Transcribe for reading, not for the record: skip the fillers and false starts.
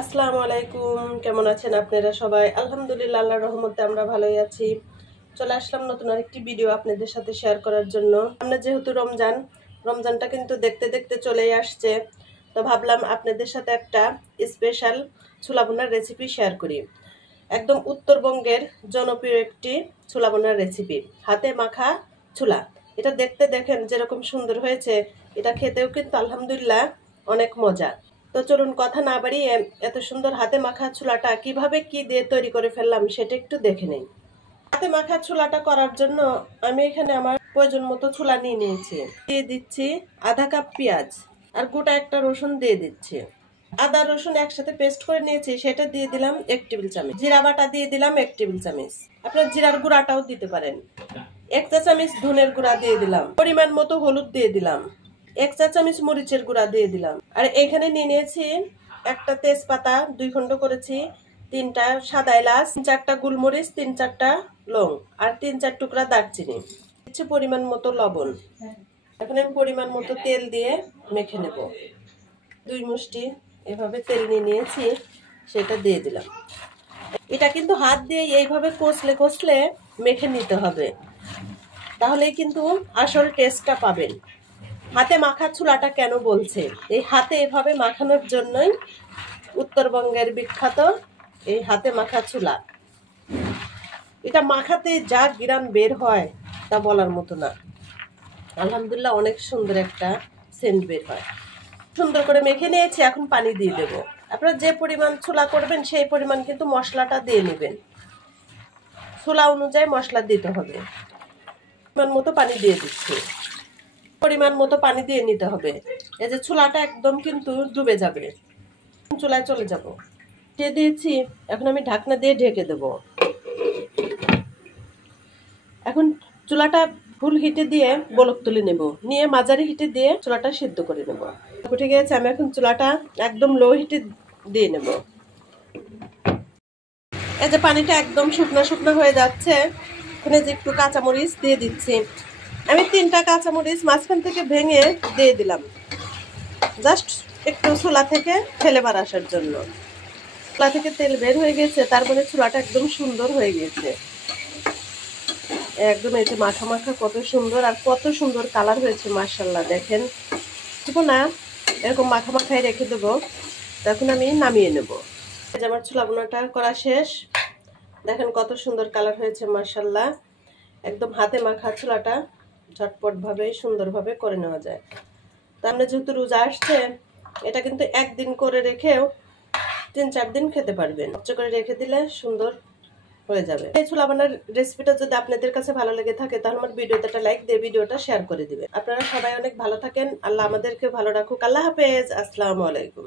আসসালামু আলাইকুম, কেমন আছেন আপনারা সবাই? আলহামদুলিল্লাহ, আল্লাহর রহমতে আমরা ভালোই আছি। চলে আসলাম নতুন আরেকটি ভিডিও আপনাদের সাথে শেয়ার করার জন্য। আমরা যেহেতু রমজানটা কিন্তু দেখতে দেখতে চলেই আসছে, তো ভাবলাম আপনাদের সাথে একটা স্পেশাল ছোলা বোনার রেসিপি শেয়ার করি। একদম উত্তরবঙ্গের জনপ্রিয় একটি ছোলা বোনার রেসিপি, হাতে মাখা ছোলা। এটা দেখতে দেখেন যেরকম সুন্দর হয়েছে, এটা খেতেও কিন্তু আলহামদুলিল্লাহ অনেক মজা। তো চলুন কথা না বাড়িয়ে এত সুন্দর হাতে মাখা ছোলাটা কিভাবে কি দিয়ে তৈরি করে ফেললাম সেটা একটু দেখে নেই। হাতে মাখা ছোলাটা করার জন্য আমি এখানে আমার প্রয়োজন মতো ছোলা নিয়ে নিয়েছি। দিয়ে দিচ্ছি আধা কাপ পেঁয়াজ, আর গোটা একটা রসুন দিয়ে দিচ্ছি। আদা রসুন একসাথে পেস্ট করে নিয়েছি, সেটা দিয়ে দিলাম 1 টেবিল চামচ। জিরা বাটা দিয়ে দিলাম 1 টেবিল চামচ। আপনার জিরার গুঁড়াটাও দিতে পারেন। 1 চা চামচ ধনের গুঁড়া দিয়ে দিলাম। পরিমাণ মতো হলুদ দিয়ে দিলাম। 1 চা চামচ মরিচের গুঁড়া দিয়ে দিলাম। আর এখানে নিয়ে নিয়েছি একটা তেজপাতা 2 খণ্ড করেছি, 3টা সাদা এলাচ, 4টা গোলমরিচ, 3-4টা লং, আর 3-4 টুকরা দারচিনি। দিচ্ছি পরিমাণ মতো লবণ। এখন আমি পরিমাণ মতো তেল দিয়ে মেখে নেব। 2 মুষ্টি এভাবে তেল নিয়ে নিয়েছি, সেটা দিয়ে দিলাম। এটা কিন্তু হাত দিয়ে এইভাবে কষলে কষলে মেখে নিতে হবে, তাহলেই কিন্তু আসল টেস্টটা পাবেন। হাতে মাখা ছোলাটা কেন বলছে, এই হাতে এভাবে মাখানোর জন্যই উত্তরবঙ্গের বিখ্যাত এই হাতে মাখা ছোলা। এটা মাখাতে যা ঘ্রাণ বের হয় তা বলার মতো না। আলহামদুলিল্লাহ অনেক সুন্দর একটা সেন্ট বের হয়। সুন্দর করে মেখে নিয়েছি, এখন পানি দিয়ে দেব। আপনারা যে পরিমাণ ছোলা করবেন সেই পরিমাণ কিন্তু মশলাটা দিয়ে নেবেন। ছোলা অনুযায়ী মশলা দিতে হবে। পরিমাণ মতো পানি দিয়ে দিচ্ছি। পরিমাণ মতো পানি দিয়ে নিতে হবে। এই যে ছোলাটা একদম কিন্তু ডুবে যাবে, চুলায় চলে যাব। দিয়ে দিয়েছি, এখন আমি ঢাকনা দিয়ে ঢেকে দেব। এখন চুলাটা ফুল হিটে দিয়ে বলক তুলে নেব, নিয়ে মাঝারি হিটে দিয়ে চুলাটা সিদ্ধ করে নেব। উঠে গেছে, আমি এখন চুলাটা একদম লো হিটে দিয়ে নেব। এই যে পানিটা একদম শুকনো শুকনো হয়ে যাচ্ছে, এখানে যে একটু কাঁচামরিচ দিয়ে দিচ্ছি। আমি 3টা কাঁচামরিচ মাঝখান থেকে ভেঙে দিয়ে দিলাম, জাস্ট একটু ছোলা থেকে ফ্লেভার আসার জন্য। ছোলা থেকে তেল বের হয়ে গেছে, তারপরে ছোলাটা একদম সুন্দর হয়ে গেছে। একদম এই যে মাখা মাখা কত সুন্দর, আর কত সুন্দর কালার হয়েছে মাশাআল্লাহ। দেখেন ঠিক না, এরকম মাখা মাখায় রেখে দেবো। তখন আমি নামিয়ে নেব। এই যে আমার ছোলা বোনাটা করা শেষ। দেখেন কত সুন্দর কালার হয়েছে মাশাআল্লাহ। একদম হাতে মাখা ছোলাটা ঝটপট ভাবে সুন্দরভাবে করে নেওয়া যায়। তাহলে যেহেতু রোজা আসছে, এটা কিন্তু একদিন করে রেখেও 3-4 দিন খেতে পারবেন। কষ্ট করে রেখে দিলে সুন্দর হয়ে যাবে। এই ছোলা বানার রেসিপিটা যদি আপনাদের কাছে ভালো লেগে থাকে, তাহলে আমার ভিডিওতে একটা লাইক দিয়ে ভিডিওটা শেয়ার করে দিবেন। আপনারা সবাই অনেক ভালো থাকেন, আল্লাহ আমাদেরকে ভালো রাখুক। আল্লাহ হাফেজ, আসসালামু আলাইকুম।